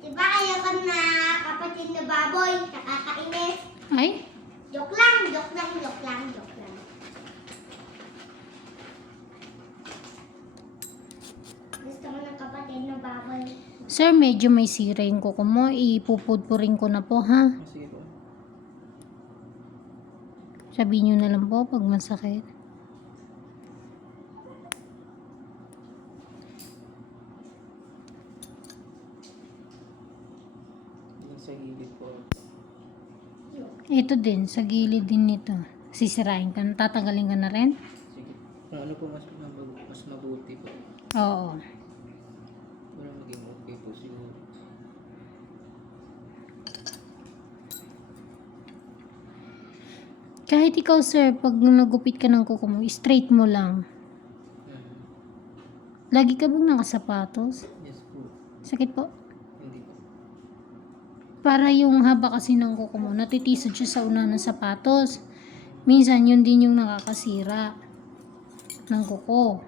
Diba kayo ka na kapatid na baboy? Nakakainis. Ay, Joke lang, joke lang, joke lang, joke lang. Gusto mo ng kapatid na baboy? sir, medyo may sira yung kuko mo. Ipupudpurin ko na po, ha? Sabihin nyo na lang po pag masakit. Yung sa gilid po. Yun. Ito din, sa gilid din nito. Sisirain ka, tatanggalin ka na rin? Sige. Kung ano po mas, mab- mas mabuti po. Oo. Para maging okay po siguro. Kahit ikaw, sir, pag nagupit ka ng kuko mo, straight mo lang. Mhm. Lagi ka bang nakasapatos? Yes po. Sakit po? Hindi po. Para yung haba kasi ng kuko mo, natitisod siya sa una ng sapatos. Minsan, yun din yung nakakasira ng kuko.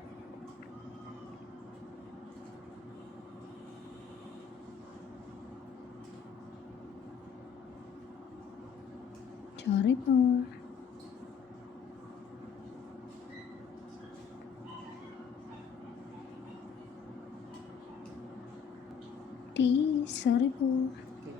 Sorry po. Please, sorry po. Okay.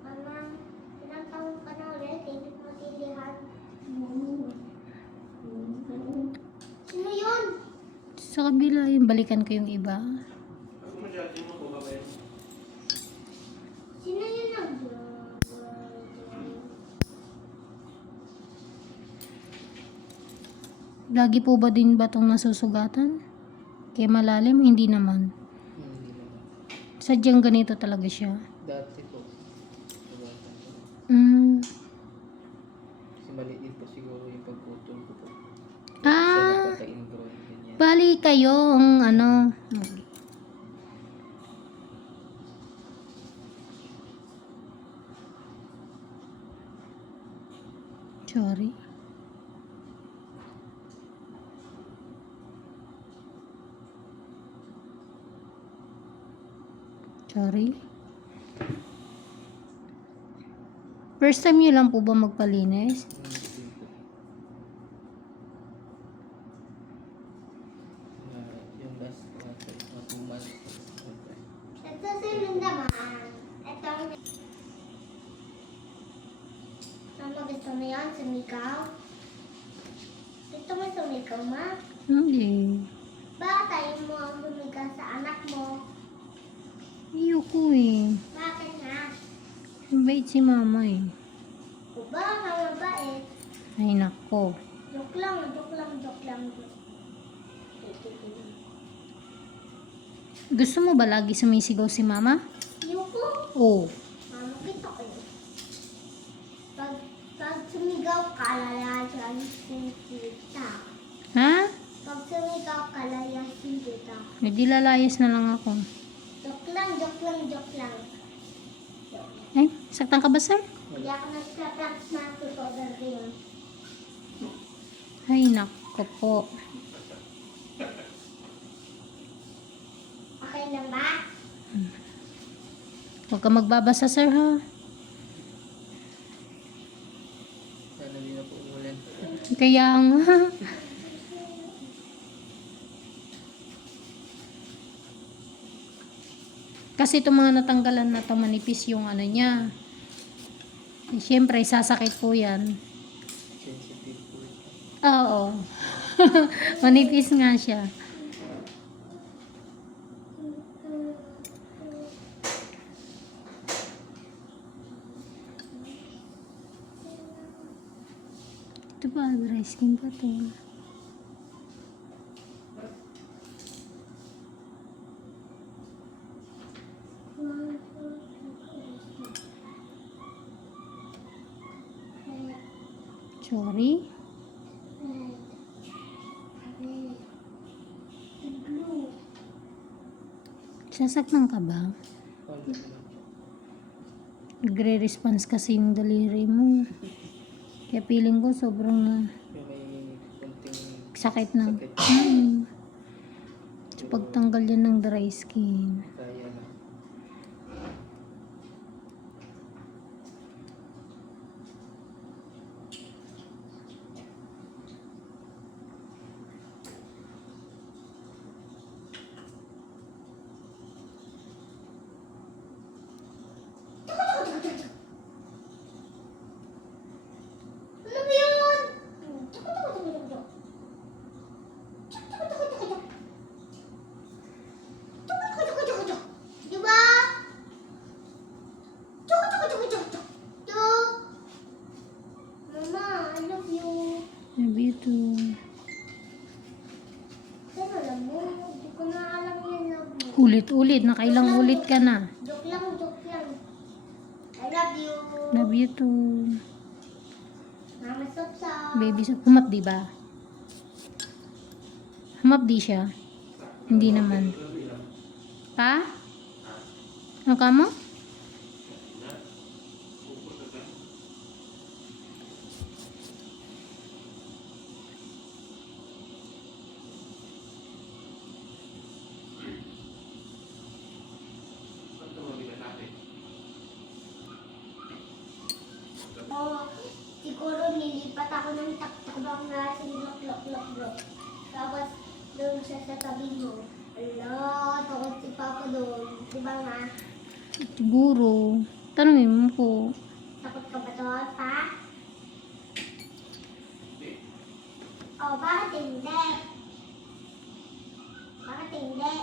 Mama, ilang taon ka na ulit? Hindi mo tilihan. Sino yun? Sa kabila, yung balikan ko yung iba. Sino yun nag... Lagi po ba din ba itong nasusugatan? Kaya malalim, hindi naman. Sadyang ganito talaga siya. Dati po. Sugatan po. Mm. Kasi maliit po siguro yung pagputol ko po. Bali kayo ang ano. Sorry. Sorry. First time nyo lang po ba magpalinis? Hindi po. Ah, yung last uh, mga two months po. Okay. Ito sino naman? Ito. Mama, gusto mo yan? Sumigaw? Gusto mo sumigaw, ma? Hindi. Ba, tayo mo ang sumigaw sa anak mo. Ayoko eh. Bakit nga? Mabait si mama eh. O ba, ang mabait. Ay nako. Joke lang, joke lang, joke lang. Gusto mo ba lagi sumisigaw si mama? Yuko, Oo. mama kita ko yun. Pag, pag sumigaw ka, lalayan si tita. Ha? Pag sumigaw ka, lalayan si tita. Hindi lalayas na lang ako. Joke lang, joke lang, joke lang. Ay, saktan ka ba sir? Hindi ako nagsasak na na rin. Ay nako po. Okay lang ba? Huwag ka magbabasa sir ha. Sana hindi na po umulan. Kaya nga. Kasi itong mga natanggalan na to manipis yung ano niya. Eh, Siyempre, sasakit po yan. Oo. manipis nga siya. Ito ba? To. Sorry? Sasaktan ka ba? Nagre-response kasi yung daliri mo. Kaya feeling ko sobrang na sakit ng... sakit. Mm. So, pagtanggal yan ng dry skin. Kaya na. Ano ba yun? Tuko, tuko, tuko, tuko, tuko. Tuko, tuko, tuko, tuko, tuko. Tuko, tuko, tuko, tuko, tuko. Di ba? Tuko, tuko, tuko, tuko, tuko. Tuk. Mama, I love you. Love you too. Pero alam mo, hindi ko na alam yung love mo. Ulit-ulit. Nakailang ulit ka na. Joke lang, joke lang. I love you. Love you too. Mama Sopsa. Baby, so, humapdi ba? Humapdi siya? Hindi naman. Pa? Ano ka mo? Oh, siguro nilipat ako ng taktakbang na sinulok lok lok lok. Tapos doon siya sa tabi mo. Ala, takot si Papa doon. Di ba nga? Siguro. Tanungin mo po. Takot ka ba doon, pa? Oh, bakit hindi? Bakit hindi?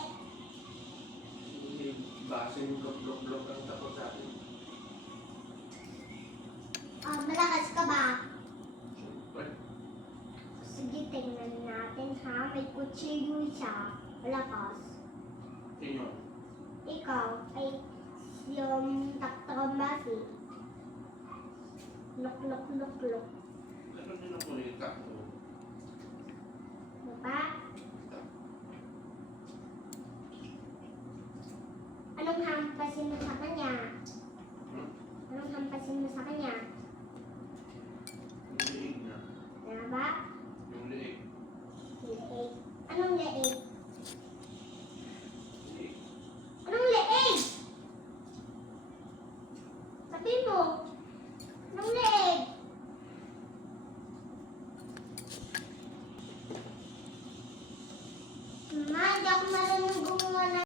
Base yung blok-blok ang takot sa akin. Malakas ka ba? Siyempre. Sige, tingnan natin ha. May kutsilyo siya. Malakas. Sino? Ikaw ay yung taktakambasi. Lok, lok, lok, lok. Ano din ako yung takto? Diba? Anong hampasin mo sa kanya? Hmm? Anong hampasin mo sa kanya? Liig na. Diba?